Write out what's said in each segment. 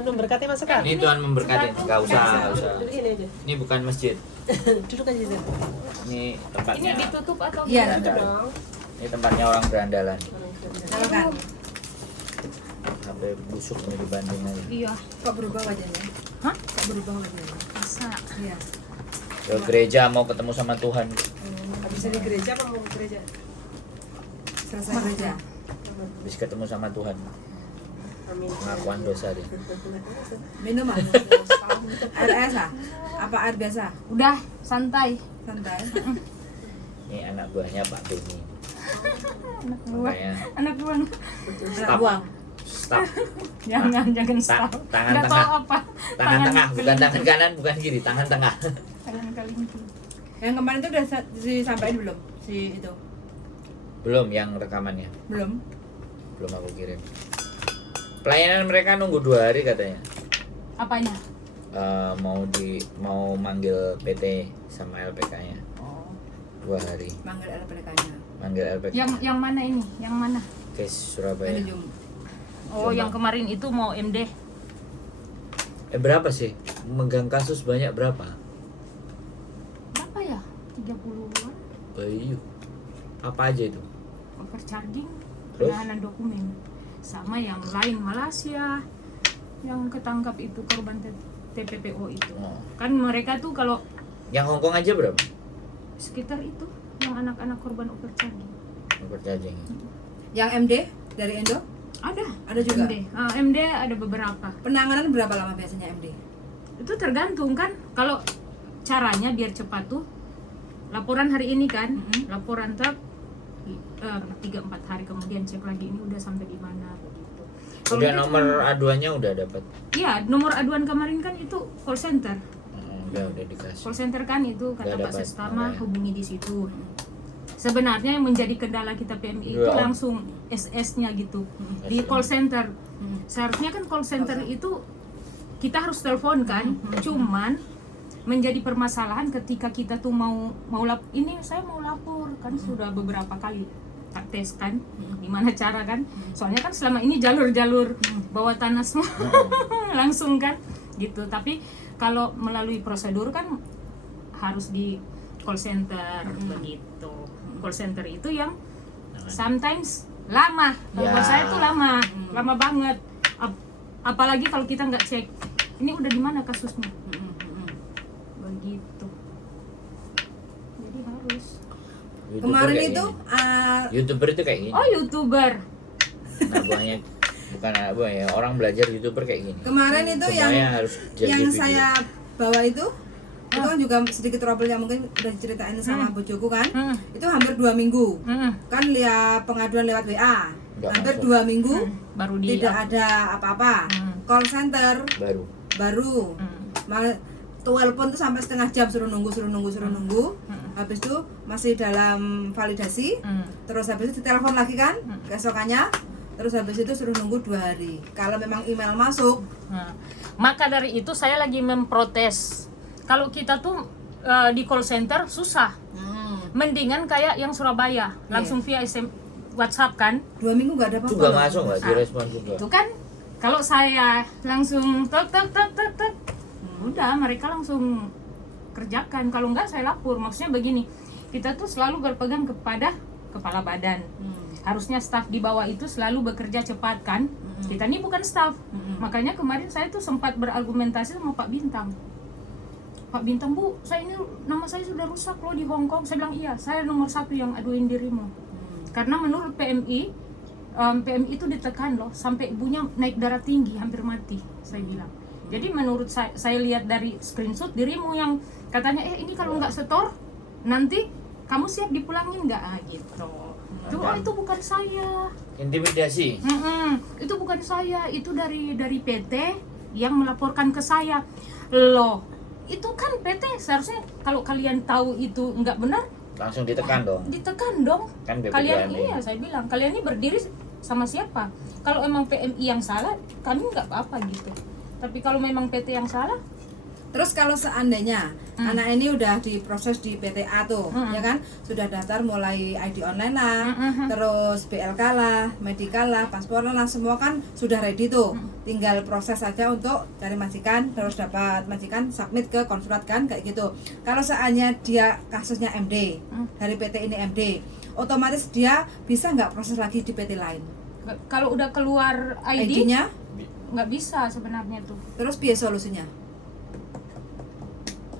Anu berkati masuk kan? Ini Tuhan memberkati, nggak usah. Duduk sini aja. Ini bukan masjid. Duduk aja situ. Ini Ini tempatnya. ditutup atau Iya, gimana? Duduk dong. Ini tempatnya orang berandalan. Silakan. Sampai busuk nih di Bandung aja. Iya. Kok berubah wajahnya? Hah? Kok berubah wajahnya? Masa? Iya. Ke gereja mau ketemu sama Tuhan. Habis di gereja apa mau ke gereja? Selesai gereja. Habis ketemu sama Tuhan. Amin. Pengakuan dosa dia. Minum ah? Air es ah? Apa air biasa? Udah, santai. Santai. Ini anak buahnya Pak Beni. Anak buah. Makanya Anak buah. Anak buang. stop. Jangan stop. Tangan Nggak tengah. tahu apa. Tangan tengah, bukan tangan kanan, bukan kiri, tangan tengah. Tangan kelinci. Yang kemarin itu udah disampaikan belum? Si itu? Belum yang rekamannya. Belum. Belum aku kirim. Pelayanan mereka nunggu 2 hari katanya. Apanya? Mau manggil PT sama LPK-nya. Oh. 2 hari. Manggil LPK-nya. Manggil LPK. Yang mana ini? Yang mana? Case Surabaya. Medium. Oh, Jombang. yang kemarin itu mau MD. Berapa sih? Megang kasus banyak berapa? Berapa ya? 30-an. Bayu. Apa aja itu? Overcharging, Terus? penahanan dokumen. Sama yang lain Malaysia yang ketangkap itu korban TPPO itu. Oh. Kan mereka tuh kalau Yang Hongkong aja berapa? sekitar itu yang anak-anak korban overcharging. Overcharging. Yang MD dari Indo? Ada juga? MD. MD ada beberapa. Penanganan berapa lama biasanya MD? Itu tergantung kan. Kalau caranya biar cepat tuh laporan hari ini kan, laporan 3-4 hari kemudian cek lagi ini udah sampai di mana begitu. Kalau Udah kita nomor aduannya udah dapat. Iya, nomor aduan kemarin kan itu call center. Udah dikasih. Call center kan itu kata Udah Pak dapat Sestama nomornya. hubungi di situ. Sebenarnya yang menjadi kendala kita PMI itu Iya. langsung SS-nya gitu di call center. Seharusnya kan call center itu kita harus telepon kan, cuman menjadi permasalahan ketika kita tuh mau ini saya mau lapor kan sudah beberapa kali tak tes kan, gimana cara kan? Soalnya kan selama ini jalur-jalur bawah tanah semua langsung kan gitu. Tapi kalau melalui prosedur kan harus di call center begitu. Call center itu yang sometimes lama. Buat Ya. saya tuh lama banget. Apalagi kalau kita nggak cek ini udah di mana kasusnya. Begitu. Jadi harus. YouTuber Kemarin kayak itu gini. YouTuber itu kayak gini. Oh, YouTuber. Anak buahnya bukan anak buah ya, orang belajar YouTuber kayak gini. kemarin itu Semuanya harus jadi yang video. saya bawa itu kan juga sedikit trouble yang mungkin udah diceritain sama bojoku kan. Itu hampir 2 minggu. Kan lihat pengaduan lewat WA. Nggak Hampir masuk. 2 minggu Baru di tidak ada apa-apa. Call center baru. Telepon tuh sampai setengah jam suruh nunggu. Habis itu masih dalam validasi. Terus habis itu ditelepon lagi kan keesokannya. Terus habis itu suruh nunggu 2 hari. Kalau memang email masuk, Nah, maka dari itu saya lagi memprotes. Kalau kita tuh di call center susah. Mendingan kayak yang Surabaya, langsung via WhatsApp kan. 2 minggu nggak ada apa-apa. Juga loh. masuk nggak direspon juga. Itu kan kalau saya langsung tek, udah mereka langsung kerjakan. Kalau enggak saya lapor. Maksudnya begini, kita tuh selalu berpegang kepada kepala badan. Harusnya staf di bawah itu selalu bekerja cepat kan. Kita ini bukan staf. Makanya kemarin saya tuh sempat berargumentasi sama Pak Bintang. Pak Bintang, Bu, saya ini nama saya sudah rusak loh di Hong Kong. Saya bilang iya, saya nomor 1 yang aduin dirimu. Karena menurut PMI, PMI itu ditekan loh, sampai ibunya naik darah tinggi, hampir mati, saya bilang. Jadi menurut saya lihat dari screenshot dirimu yang katanya, ini kalau nggak setor, nanti kamu siap dipulangin nggak? Gitu. Itu bukan saya. Intimidasi. Itu bukan saya, itu dari PT yang melaporkan ke saya. Loh, itu kan PT seharusnya kalau kalian tahu itu nggak benar, Langsung ditekan dong. ditekan dong. Kan Kalian BPKB. iya, saya bilang kalian ini berdiri sama siapa? Kalau emang PMI yang salah, kami nggak apa-apa gitu. Tapi kalau memang PT yang salah, Terus kalau seandainya anak ini udah diproses di PTA tuh, ya kan, sudah daftar mulai ID online lah, terus BLK lah, medical lah, paspor lah, semua kan sudah ready tuh. Tinggal proses saja untuk cari majikan, terus dapat majikan, submit ke konsulat kan, kayak gitu. Kalau seandainya dia kasusnya MD, dari PT ini MD, otomatis dia bisa nggak proses lagi di PT lain? Kalau udah keluar ID-nya nggak bisa sebenarnya tuh. terus biaya solusinya?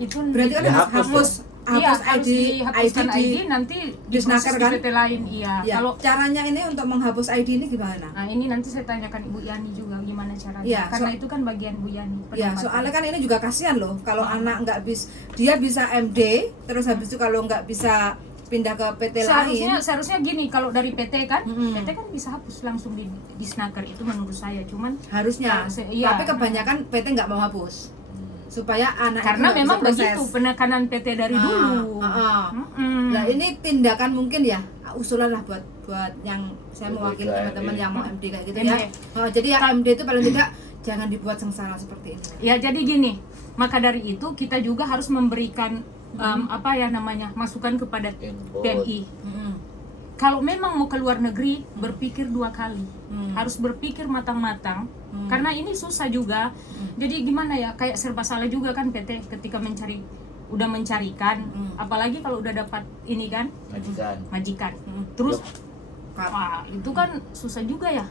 Itu Berarti kan harus iya, hapus harus dihapuskan ID, nanti disnaker diproses kan? di PT lain. Iya. Ya, Kalau caranya ini untuk menghapus ID ini gimana? nah ini nanti saya tanyakan Ibu Yani juga gimana caranya. Iya, Karena itu kan bagian Bu Yani. Ya, pendapat. soalnya kan ini juga kasihan loh kalau anak nggak dia bisa MD, terus habis itu kalau nggak bisa pindah ke PT lain. Seharusnya gini, kalau dari PT kan, PT kan bisa hapus langsung di snaker, itu menurut saya. Cuman Harusnya. iya. Tapi kebanyakan PT nggak mau hapus. Supaya anak karena itu memang bisa proses. begitu penekanan PT dari dulu. Nah, ini tindakan mungkin ya, usulan lah buat yang saya mewakili Buat teman-teman MD. yang mau MD kayak gitu MD. ya. Jadi ya MD itu paling tidak jangan dibuat sengsara seperti ini. Ya jadi gini, maka dari itu kita juga harus memberikan apa ya namanya, masukan kepada Input. PMI. Kalau memang mau ke luar negeri, berpikir 2 kali, harus berpikir matang-matang, karena ini susah juga. Jadi gimana ya, kayak serba salah juga kan PT ketika udah mencarikan, apalagi kalau udah dapat ini kan, majikan. Terus, wah itu kan susah juga ya.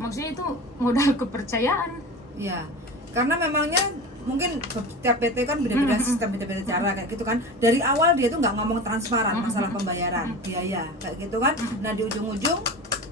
Maksudnya itu modal kepercayaan. Ya, karena memangnya mungkin setiap PT kan beda-beda sistem, beda-beda cara kayak gitu kan. Dari awal dia tuh nggak ngomong transparan masalah pembayaran biaya kayak gitu kan. Nah di ujung-ujung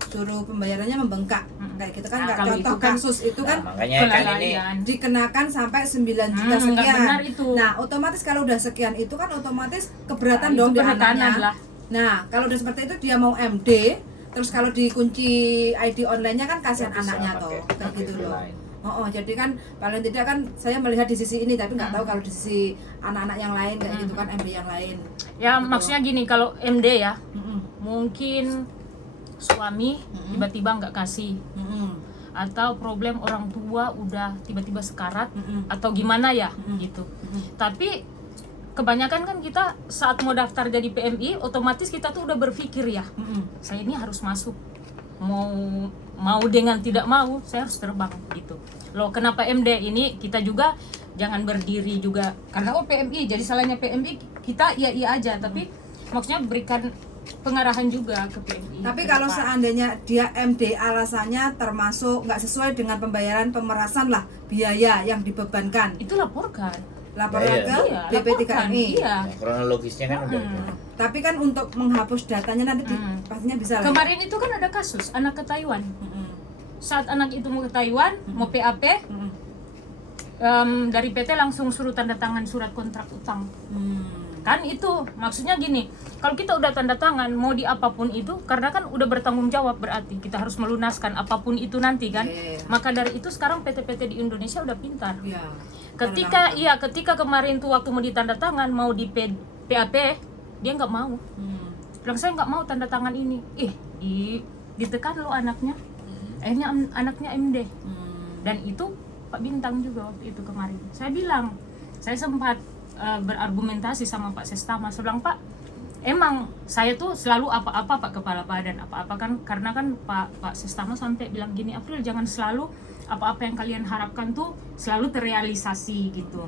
suruh pembayarannya membengkak kayak gitu kan. Nggak, kalau contoh itu kan, kasus itu kan makanya kan ini dikenakan sampai 9 juta nggak sekian. benar itu. Nah otomatis kalau udah sekian itu kan otomatis keberatan Nah, dong itu di penekanan anaknya. lah. Nah kalau udah seperti itu dia mau MD, terus kalau dikunci ID online-nya kan kasihan Nggak bisa anaknya pakai toh kayak gitu PT loh. lain. Jadi kan paling tidak kan saya melihat di sisi ini, tapi nggak tahu kalau di sisi anak-anak yang lain kayak gitu kan, MD yang lain. Ya maksudnya gini, kalau MD ya, Mm-mm. mungkin suami tiba-tiba nggak kasih, atau problem orang tua udah tiba-tiba sekarat, atau gimana ya gitu. Tapi kebanyakan kan kita saat mau daftar jadi PMI, otomatis kita tuh udah berpikir ya, saya ini harus masuk, mau dengan tidak mau saya harus terbang gitu loh. Kenapa MD ini kita juga jangan berdiri juga karena PMI, jadi salahnya PMI kita iya aja, tapi maksudnya berikan pengarahan juga ke PMI. Tapi kalau seandainya dia MD alasannya termasuk nggak sesuai dengan pembayaran pemerasan lah biaya yang dibebankan, itu laporkan. laporkan Iya, ke iya, BP3MI. iya. Nah, kronologisnya kan udah Tapi kan untuk menghapus datanya nanti pastinya bisa lah. Kemarin itu kan ada kasus anak ke Taiwan. Saat anak itu mau ke Taiwan, mau PAP, dari PT langsung suruh tanda tangan surat kontrak utang. Kan itu maksudnya gini, kalau kita udah tanda tangan mau di apapun itu, karena kan udah bertanggung jawab, berarti kita harus melunaskan apapun itu nanti kan. Maka dari itu sekarang PT-PT di Indonesia udah pintar. Ketika kemarin tuh waktu mau ditanda tangan, mau di PAP, dia nggak mau. Bilang saya nggak mau tanda tangan ini. Ditekan lo anaknya. Akhirnya anaknya MD. Dan itu Pak Bintang juga waktu itu kemarin. Saya bilang, saya sempat berargumentasi sama Pak Sestama. Saya bilang, Pak, emang saya tuh selalu apa-apa Pak Kepala Badan, apa-apa kan, karena kan Pak Sestama sampai bilang gini, April jangan selalu apa-apa yang kalian harapkan tuh selalu terrealisasi gitu.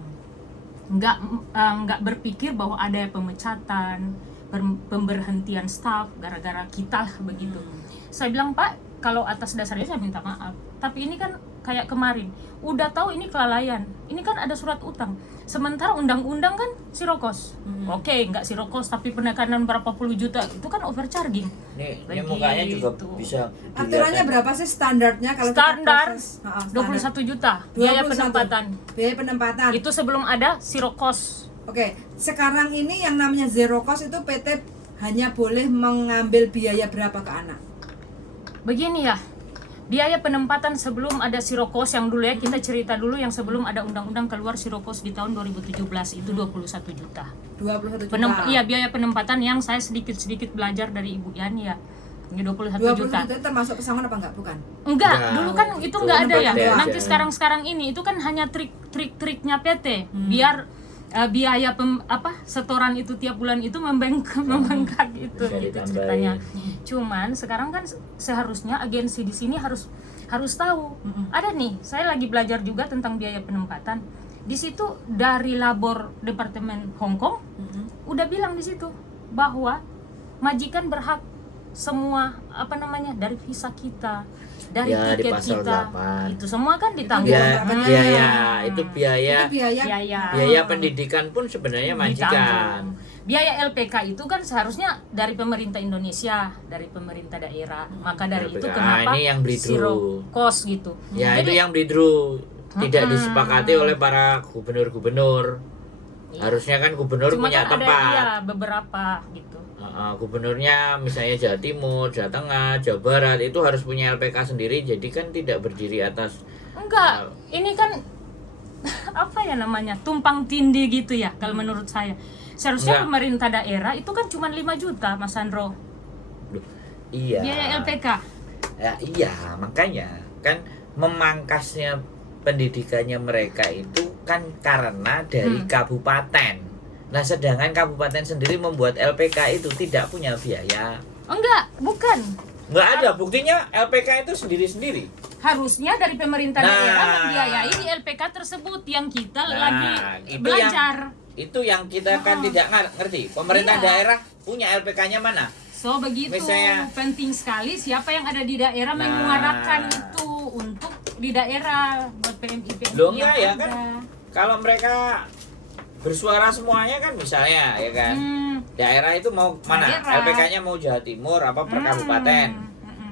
Nggak berpikir bahwa ada pemecatan, pemberhentian staf gara-gara kita lah begitu. Saya bilang, Pak, kalau atas dasarnya saya minta maaf. Tapi ini kan kayak kemarin, udah tahu ini kelalaian. Ini kan ada surat utang. Sementara undang-undang kan sirokos. Oke, nggak sirokos tapi penekanan berapa puluh juta itu kan overcharging. Ini mukanya juga bisa Aturannya berapa sih standarnya kalau standar kita 21 juta biaya 21. penempatan. Biaya penempatan. Itu sebelum ada sirokos. Oke, sekarang ini yang namanya zero cost itu PT hanya boleh mengambil biaya berapa ke anak? Begini ya, biaya penempatan sebelum ada sirokos yang dulu ya, kita cerita dulu yang sebelum ada undang-undang keluar sirokos di tahun 2017 itu 21 juta. 21 juta. Iya, biaya penempatan yang saya sedikit-sedikit belajar dari Ibu Yani ya. Ya 21 juta. Itu termasuk pesangon apa enggak? Bukan. Enggak, Enggak, dulu kan itu itu enggak ada ya. PT aja. Nanti sekarang ini itu kan hanya trik-triknya PT biar biaya setoran itu tiap bulan itu membengkak itu Bisa gitu ditambahin. ceritanya. Cuman sekarang kan seharusnya agensi di sini harus tahu. Ada nih, saya lagi belajar juga tentang biaya penempatan. Di situ dari labor departemen Hong Kong udah bilang di situ bahwa majikan berhak semua dari visa kita, dari Ya, di tiket pasal kita, 8. itu semua kan ditanggung. Itu biaya Biaya pendidikan pun sebenarnya majikan. ditanggung. Biaya LPK itu kan seharusnya dari pemerintah Indonesia, dari pemerintah daerah. Maka dari itu LPK, kenapa ini yang breedru. zero cost gitu. Ya, itu Jadi yang breedru tidak disepakati oleh para gubernur-gubernur. Harusnya kan gubernur cuma punya kan tempat. ada beberapa gitu. Gubernurnya misalnya Jawa Timur, Jawa Tengah, Jawa Barat itu harus punya LPK sendiri, jadi kan tidak berdiri atas Enggak, ini kan tumpang tindih gitu ya kalau menurut saya. Seharusnya Enggak. pemerintah daerah itu kan cuma 5 juta Mas Sandro. iya. Biaya LPK. Ya, iya, makanya kan memangkasnya pendidikannya mereka itu kan karena dari kabupaten. Nah, sedangkan kabupaten sendiri membuat LPK itu tidak punya biaya. Enggak, bukan. Nggak ada buktinya LPK itu sendiri-sendiri. Harusnya dari pemerintah Nah. daerah membiayai di LPK tersebut yang kita Nah, lagi itu belajar. Itu yang kita kan tidak ngerti. Pemerintah Iya. daerah punya LPK-nya mana? So begitu Misalnya- penting sekali siapa yang ada di daerah Nah. menyuarakan itu untuk di daerah buat PMI Loh, yang enggak ya, ada. kan? Kalau mereka bersuara semuanya kan misalnya ya kan. Daerah itu mau mana? Daerah. LPK-nya mau Jawa Timur apa per kabupaten.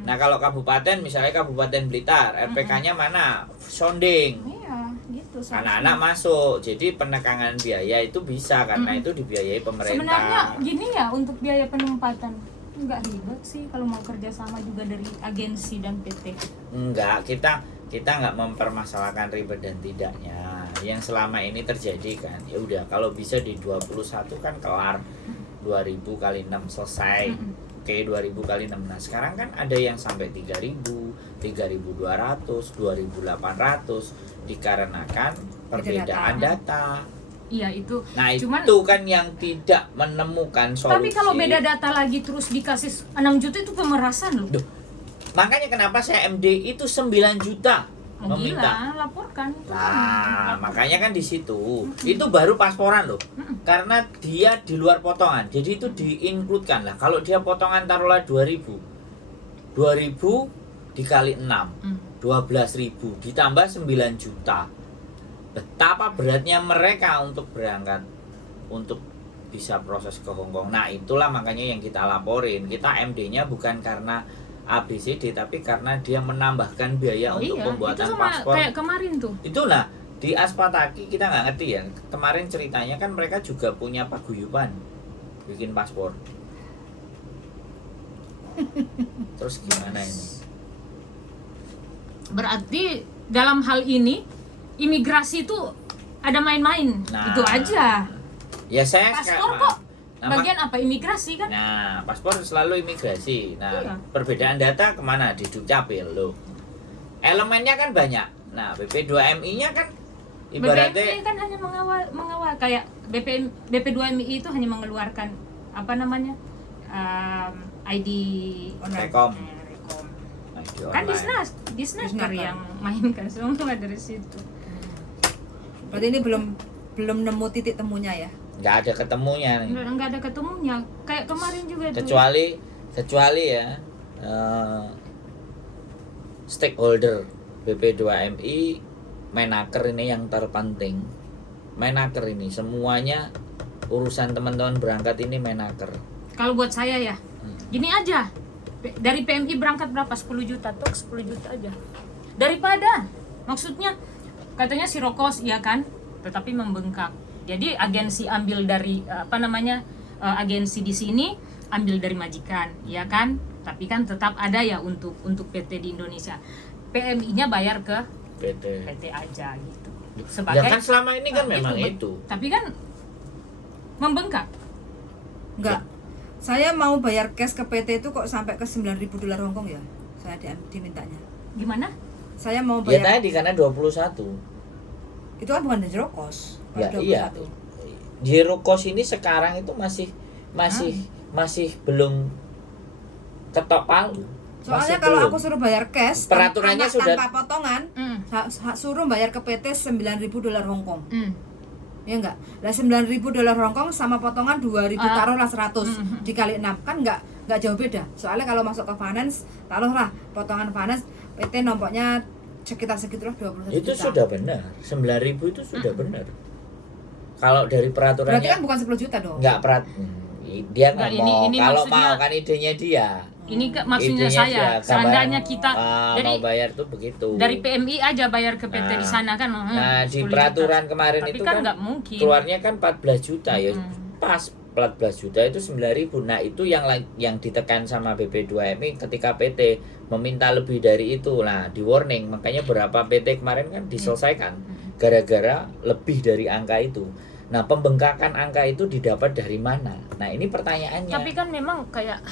Nah, kalau kabupaten misalnya Kabupaten Blitar, LPK-nya mana? Sonding. Iya, gitu. Anak-anak masuk. Jadi penekanan biaya itu bisa karena itu dibiayai pemerintah. Sebenarnya gini ya untuk biaya penempatan nggak ribet sih kalau mau kerjasama juga dari agensi dan PT. Enggak, kita nggak mempermasalahkan ribet dan tidaknya. Yang selama ini terjadi kan, ya udah kalau bisa di 21 kan kelar 2000 kali 6 selesai. Oke, 2000 kali 6. Nah, sekarang kan ada yang sampai 3000, 3200, 2800 dikarenakan perbedaan data. Iya itu. Nah, Cuman, itu kan yang tidak menemukan solusi. tapi kalau beda data lagi terus dikasih 6 juta itu pemerasan loh. Duh, makanya kenapa saya MD itu 9 juta meminta. Gila, laporkan. Nah, makanya kan di situ. Itu baru pasporan loh. Karena dia di luar potongan. Jadi itu diincludekan lah. Kalau dia potongan taruhlah 2000. 2000 dikali 6. 12.000 ditambah 9 juta. Betapa beratnya mereka untuk berangkat untuk bisa proses ke Hong Kong. Nah, itulah makanya yang kita laporin. Kita MD-nya bukan karena ABCD tapi karena dia menambahkan biaya untuk pembuatan itu sama paspor. kayak kemarin tuh. Itu nah di Aspataki kita nggak ngerti ya. Kemarin ceritanya kan mereka juga punya paguyuban bikin paspor. Terus gimana ini? Berarti dalam hal ini imigrasi itu ada main-main. Nah, Itu aja. Ya saya Paspor kok bagian apa imigrasi kan? Nah, paspor selalu imigrasi. Nah, Iya. perbedaan data kemana? Di Dukcapil loh. Elemennya kan banyak. Nah, BP2MI-nya kan ibaratnya BPMI kan hanya mengawal kayak BP2MI itu hanya mengeluarkan apa namanya ID Rekom. Rekom. ID Kan online. Disnaker yang mainkan semua dari situ. Berarti ini belum nemu titik temunya ya? Nggak ada ketemunya nih. Nggak ada ketemunya. Kayak kemarin juga tuh. kecuali ya stakeholder BP2MI Menaker ini yang terpenting. Menaker ini semuanya urusan teman-teman berangkat ini Menaker. Kalau buat saya ya, gini aja. Dari PMI berangkat berapa? 10 juta tuh, 10 juta aja. Daripada maksudnya katanya sirokos ya kan, tetapi membengkak. Jadi agensi ambil dari agensi di sini ambil dari majikan, ya kan? Tapi kan tetap ada ya untuk PT di Indonesia. PMI-nya bayar ke PT aja gitu. Ya kan selama ini kan memang itu. Tapi kan membengkak. Enggak. Saya mau bayar cash ke PT itu kok sampai ke 9.000 dolar Hongkong ya? Saya dimintanya. Gimana? Saya mau Ya bayar. tadi karena 21. Itu kan bukan zero cost. Ya Kalau iya. 21. Zero cost ini sekarang itu masih belum ketok palu. Soalnya Masih kalau belum. aku suruh bayar cash Peraturannya sudah- tanpa potongan, suruh bayar ke PT 9.000 dolar Hongkong. Ya enggak? Lah 9.000 dolar Hongkong sama potongan 2.000 taruhlah 100 dikali 6 kan enggak jauh beda. Soalnya kalau masuk ke finance, taruhlah potongan finance PT nomboknya sekitar segitulah 21 Itu juta. sudah benar. 9.000 itu sudah benar. Kalau dari peraturannya Berarti kan bukan 10 juta dong. enggak dia Enggak, ngomong ini kalau maksudnya- mau kan idenya dia. Ini maksudnya Idenya saya, dia, seandainya kabar, kita jadi mau bayar tuh begitu. dari PMI aja bayar ke PT di Nah, sana kan. Nah, di 10 peraturan juta. kemarin Tapi itu kan kan nggak mungkin. keluarnya kan 14 juta ya. Pas 14 juta itu 9.000. Nah, itu yang ditekan sama BP2MI ketika PT meminta lebih dari itu. Nah, di warning. Makanya berapa PT kemarin kan diselesaikan gara-gara lebih dari angka itu. Nah, pembengkakan angka itu didapat dari mana? Nah, ini pertanyaannya. Tapi kan memang kayak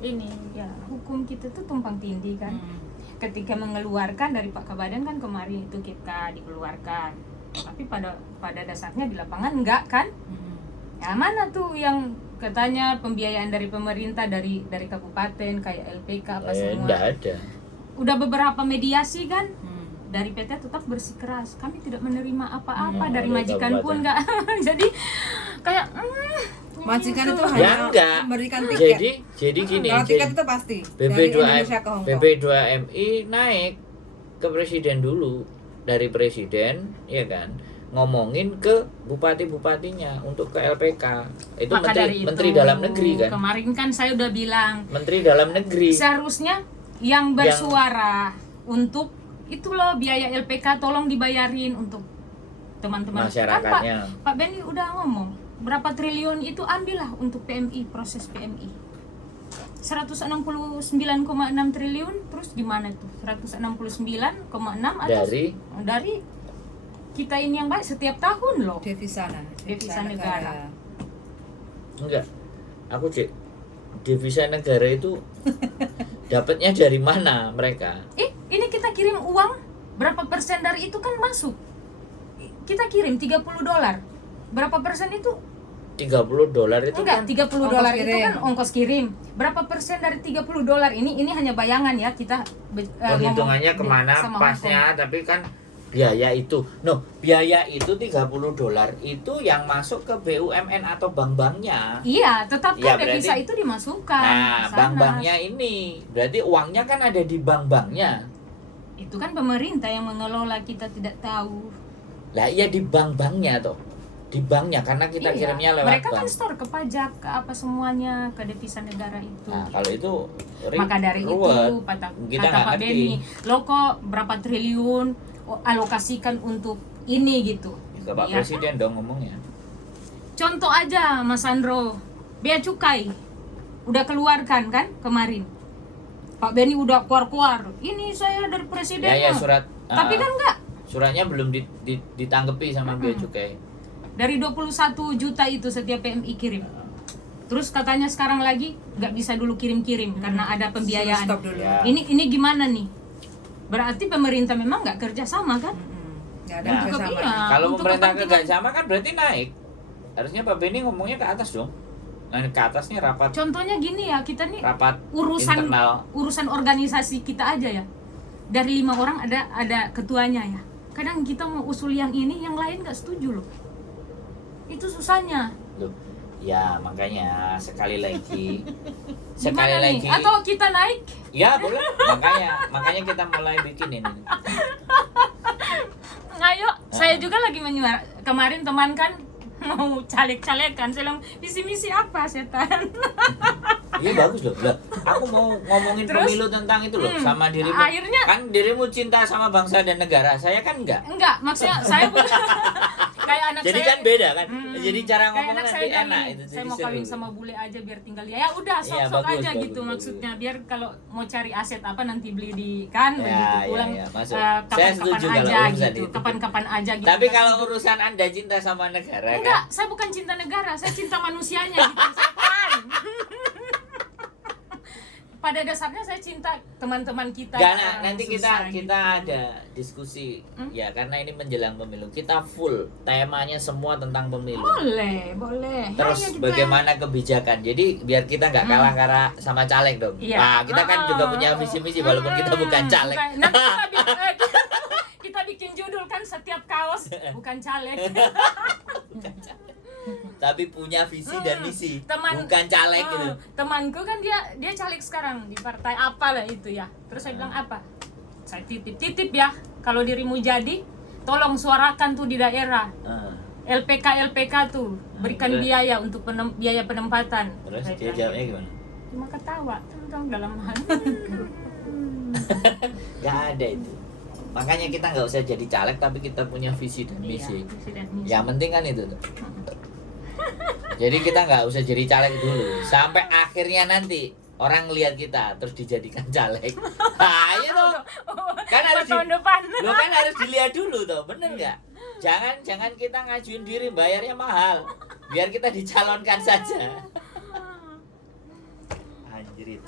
ini ya, hukum kita tuh tumpang tindih kan. Ketika mengeluarkan dari Pak Kabadan kan kemarin itu kita dikeluarkan. Tapi pada dasarnya di lapangan enggak kan? Ya mana tuh yang katanya pembiayaan dari pemerintah dari kabupaten kayak LPK apa semua. Enggak ada. Udah beberapa mediasi kan? Dari PT tetap bersikeras. Kami tidak menerima apa-apa dari dari majikan kabupaten. pun enggak. Jadi kayak Majikan itu Ya hanya enggak. memberikan tiket. Jadi gini. Kalau jadi- tiket itu pasti dari Indonesia ke Hongkong. BP2MI naik ke presiden dulu, dari presiden ya kan, ngomongin ke bupati-bupatinya untuk ke LPK. Itu maka menteri, dari itu, menteri dalam negeri kan. Kemarin kan saya udah bilang Menteri dalam negeri. seharusnya yang bersuara untuk itu loh biaya LPK tolong dibayarin untuk teman-teman. Kan Masyarakatnya. Pak Benny udah ngomong berapa triliun itu ambillah untuk PMI, proses PMI. 169,6 triliun terus gimana tuh? 169,6 atau dari kita ini yang baik setiap tahun loh. Devisa negara. Enggak. Aku cek devisa negara itu dapatnya dari mana mereka? Ini kita kirim uang berapa persen dari itu kan masuk. Kita kirim 30 dolar. Berapa persen itu? 30 dolar itu Enggak, kan 30 ongkos dolar itu kirim. kan ongkos kirim. Berapa persen dari 30 dolar ini hanya bayangan ya kita penghitungannya ngomong kemana sama pasnya, tapi kan biaya itu. Biaya itu 30 dolar itu yang masuk ke BUMN atau bank-banknya. Iya, tetap kan Ya, berarti- devisa itu dimasukkan Nah, ke sana. bank-banknya ini berarti uangnya kan ada di bank-banknya. Itu kan pemerintah yang mengelola, kita tidak tahu. Lah iya di bank-banknya toh. Di banknya karena kita Iya, kirimnya lewat mereka bank. kan store ke pajak, ke apa semuanya, ke devisa negara itu. Nah, kalau itu Maka dari ruwet. itu kata Kita nggak Pak ngerti. Benny, lo kok berapa triliun alokasikan untuk ini gitu. Ke Pak Ya kan? Presiden dong ngomongnya. Contoh aja Mas Andro, bea cukai udah keluarkan kan kemarin. Pak Benny udah keluar. Ini saya dari presidennya. Ya surat. Tapi kan enggak. Suratnya belum ditanggapi sama bea cukai. Dari 21 juta itu setiap PMI kirim. Terus katanya sekarang lagi nggak bisa dulu kirim-kirim karena ada pembiayaan. Stop dulu. Ya. Ini gimana nih? Berarti pemerintah memang nggak kerja sama kan? Nggak ada Nah, kerjasama. iya. Kalau untuk pemerintah kepentingan- kerja sama kan berarti naik. Harusnya Pak Benny ngomongnya ke atas dong. Nah, ke atasnya rapat Contohnya gini ya, kita nih urusan internal. urusan organisasi kita aja ya. Dari 5 orang ada ketuanya ya. Kadang kita mau usul yang ini, yang lain nggak setuju loh. Itu susahnya. Loh, ya makanya sekali lagi Gimana nih? lagi Atau kita naik? ya boleh, makanya kita mulai bikin ini. Ayo, saya juga lagi menyuara. Kemarin teman kan mau caleg-calekan, saya bilang misi-misi apa setan? Iya bagus loh. Lah, aku mau ngomongin Terus? pemilu tentang itu loh sama dirimu. Akhirnya- kan dirimu cinta sama bangsa dan negara. Saya kan enggak. Enggak, maksudnya saya kayak anak Jadi saya. kan beda kan. Jadi cara Kayak ngomong anak nanti saya enak bilang, itu. saya jadi mau seru. kawin sama bule aja biar tinggal dia. Ya udah, Iya, sok-sok bagus, aja bagus, gitu bagus. maksudnya. Biar kalau mau cari aset apa nanti beli di kan Ya, begitu ya, pulang. ya, masuk. Saya Kapan-kapan setuju kalau aja urusan gitu. itu. Kapan-kapan aja gitu. Tapi kan. kalau urusan Anda cinta sama negara enggak, kan. saya bukan cinta negara, saya cinta manusianya gitu. Setan. pada dasarnya saya cinta teman-teman kita. Enggak, yang nanti susah kita gitu. ada diskusi ya, karena ini menjelang pemilu. Kita full temanya semua tentang pemilu. Boleh. Terus Ayo kita- bagaimana kebijakan. Jadi biar kita nggak kalah karena sama caleg dong. Iya. Nah, kita kan juga punya visi misi walaupun kita bukan caleg. Nanti kita bikin judul kan setiap kaos bukan caleg. Tapi punya visi dan misi. Bukan Ah, caleg gitu. Temanku kan dia caleg sekarang di partai apalah itu ya. Terus saya bilang apa? Saya titip ya. Kalau dirimu jadi, tolong suarakan tuh di daerah. LPK tuh berikan terus? biaya untuk biaya penempatan. Terus Saya dia bilang jawabnya gitu. gimana? Cuma ketawa tentang dalam hati. Gak ada itu. Makanya kita nggak usah jadi caleg tapi kita punya visi dan misi. Iya, visi dan misi. Yang penting kan itu tuh. Jadi kita nggak usah jadi caleg dulu sampai akhirnya nanti orang lihat kita terus dijadikan caleg. Nah, itu kan harus tahun depan. lo kan harus dilihat dulu tuh, bener nggak? Jangan kita ngajuin diri bayarnya mahal, biar kita dicalonkan saja. Anjir.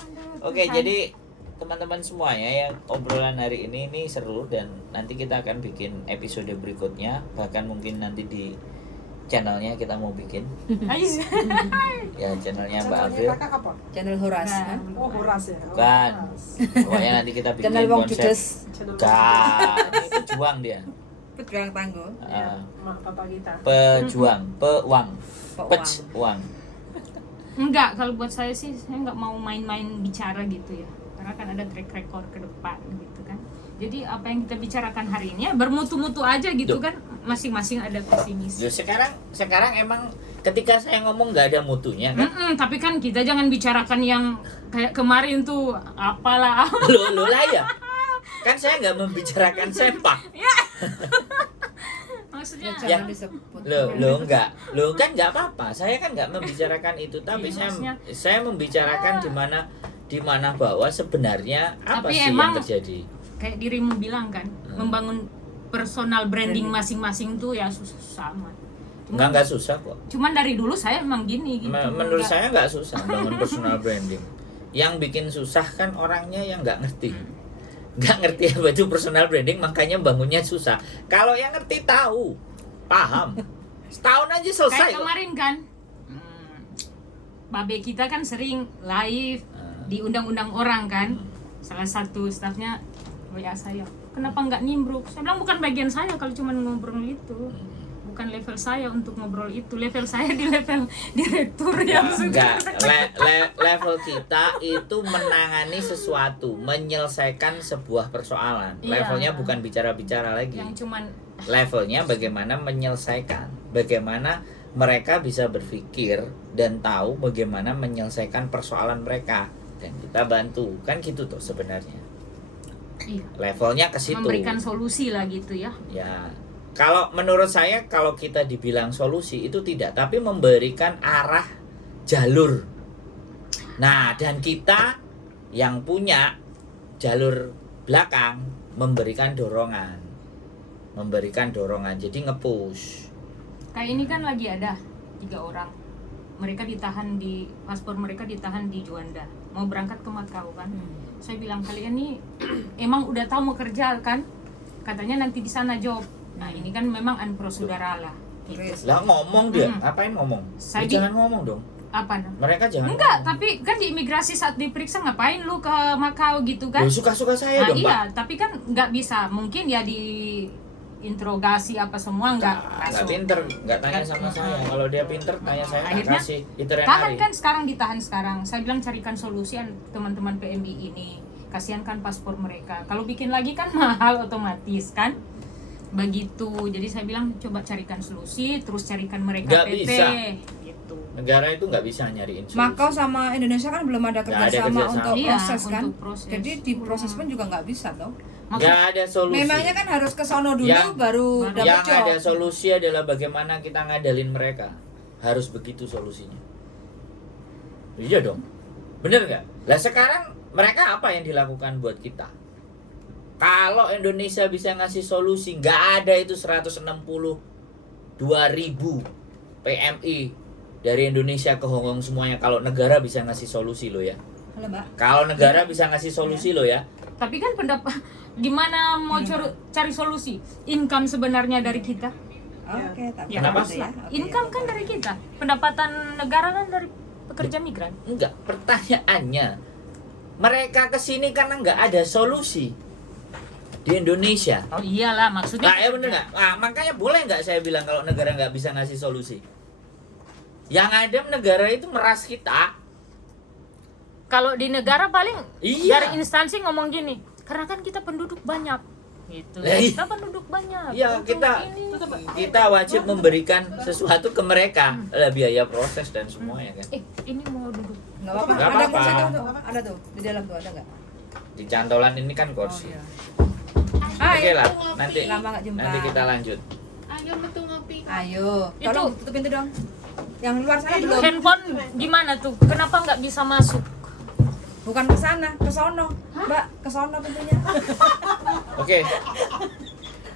Oke, jadi teman-teman semuanya yang obrolan hari ini seru dan nanti kita akan bikin episode berikutnya, bahkan mungkin nanti di channelnya kita mau bikin ya channelnya Mbak April. Kakak apa? Channel Horas. Nah. Oh, Horas ya. Oh, Kan. Horas. Pokoknya nanti kita bikin Channel Wong konsep. Judes. Channel Ini pejuang dia. Pejuang tangguh. Ya, mak bapak kita. Pejuang, pewang, Pewang. pejuang. Enggak, kalau buat saya sih saya nggak mau main-main bicara gitu ya. Karena kan ada track record ke depan gitu kan. Jadi apa yang kita bicarakan hari ini ya bermutu-mutu aja gitu Duh. kan, masing-masing ada visi misi. Yo, sekarang emang ketika saya ngomong nggak ada mutunya kan. Tapi kan kita jangan bicarakan yang kayak kemarin tuh apalah. Lo lah ya. Kan saya nggak membicarakan sepak. Maksudnya Jangan disebut. Lo kan nggak apa-apa. Saya kan nggak membicarakan itu, tapi Iya, saya membicarakan di mana bahwa sebenarnya apa Tapi sih emang- yang terjadi. kayak dirimu bilang kan, membangun personal branding masing-masing tuh ya susah amat. Nggak susah kok. Cuman dari dulu saya emang gini gitu. Menurut Nggak- saya nggak susah bangun personal branding. Yang bikin susah kan orangnya yang nggak ngerti. Nggak ngerti apa itu personal branding, makanya bangunnya susah. Kalau yang ngerti tahu, paham, setahun aja selesai kayak kok. kemarin kan, Babe kita kan sering live diundang-undang orang kan. Salah satu stafnya WA saya, kenapa nggak nimbruk? Saya bilang bukan bagian saya kalau cuma ngobrol itu. Bukan level saya untuk ngobrol itu. Level saya di level direktur yang Enggak, level kita itu menangani sesuatu, menyelesaikan sebuah persoalan. Iya. Levelnya bukan bicara-bicara lagi. yang cuman Levelnya bagaimana menyelesaikan, bagaimana mereka bisa berpikir dan tahu bagaimana menyelesaikan persoalan mereka, dan kita bantu, kan gitu tuh sebenarnya. iya, Levelnya ke situ. memberikan solusi lah gitu ya. Ya, kalau menurut saya kalau kita dibilang solusi itu tidak, tapi memberikan arah jalur. Nah, dan kita yang punya jalur belakang memberikan dorongan. Jadi nge-push. Kayak ini kan lagi ada 3 orang. Mereka ditahan paspor mereka ditahan di Juanda. Mau berangkat ke Makau kan. Saya bilang kalian nih emang udah tahu mau kerja kan? Katanya nanti di sana job. Nah, ini kan memang unprosedura lah. Gitu. Lah ngomong dia, ngapain ngomong? Saya Jangan ngomong dong. Apa? Mereka jangan. Enggak, ngomong. tapi kan di imigrasi saat diperiksa ngapain lu ke Makau gitu kan? Ya, suka-suka saya Nah, dong, iya, Pak. tapi kan nggak bisa. Mungkin ya di interogasi apa semua nggak Nggak pinter, nggak tanya sama saya. Kalau dia pinter, tanya saya nggak Akhirnya kasih. Itinerary. tahan kan sekarang, ditahan sekarang. Saya bilang carikan solusi teman-teman PMI ini. Kasihan kan paspor mereka. Kalau bikin lagi kan mahal otomatis kan. Begitu. Jadi saya bilang coba carikan solusi, terus carikan mereka Nggak PT. bisa. Gitu. Negara itu nggak bisa nyariin solusi. Makau sama Indonesia kan belum ada Nggak ada kerjasama kerjasama. untuk Iya, proses kan. untuk proses. Jadi di proses pun juga nggak bisa toh. Nggak ada solusi. Memangnya kan harus ke sono dulu Yang- baru dapat Yang job. ada solusi adalah bagaimana kita ngadalin mereka. Harus begitu solusinya. Iya dong. Bener nggak? Lah sekarang mereka apa yang dilakukan buat kita? Kalau Indonesia bisa ngasih solusi, nggak ada itu 162.000 PMI dari Indonesia ke Hongkong semuanya. Kalau negara bisa ngasih solusi loh ya. Halo Mbak. Kalau negara bisa ngasih solusi loh ya. Tapi kan pendapat gimana mau cari solusi? Income sebenarnya dari kita. Oke, tapi Ya, Kenapa? haruslah. Income kan dari kita. Pendapatan negara kan dari pekerja migran. Enggak, pertanyaannya mereka kesini karena nggak ada solusi di Indonesia. Oh iyalah maksudnya. Nah, ya bener nggak? Nah, makanya boleh nggak saya bilang kalau negara nggak bisa ngasih solusi? Yang ada negara itu meras kita. Kalau di negara paling Iya. dari instansi ngomong gini, karena kan kita penduduk banyak, gitu. Lah, iya. Kita penduduk banyak. Iya, Untuk kita kita wajib memberikan sesuatu ke mereka, ada biaya proses dan semuanya kan. Ini mau duduk. nggak apa-apa. Nggak Ada apa-apa. kursi tuh, ada tuh di dalam tuh ada nggak? Di cantolan ini kan kursi. iya. Oke lah, ngopi. nanti Lama nggak jumpa. nanti kita lanjut. Ayo betul ngopi. Ayo, tolong tutup pintu dong. Yang luar sana belum. Handphone gimana tuh? Kenapa nggak bisa masuk? Bukan ke sana, ke sono. Mbak, ke sono pintunya. Oke.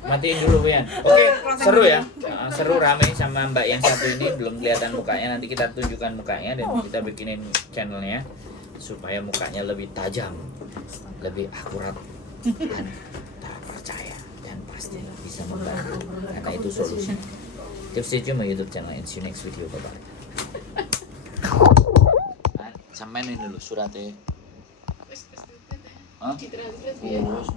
Matiin dulu Wian. Oke, seru ya. Nah, seru rame sama Mbak yang satu ini belum kelihatan mukanya. Nanti kita tunjukkan mukanya dan kita bikinin channelnya supaya mukanya lebih tajam, lebih akurat dan terpercaya dan pasti bisa membantu. Karena itu solusi. Stay tune my YouTube channel and see you next video. Bye bye. Sampai ini dulu suratnya. Hah? Citra-citra biar Terus.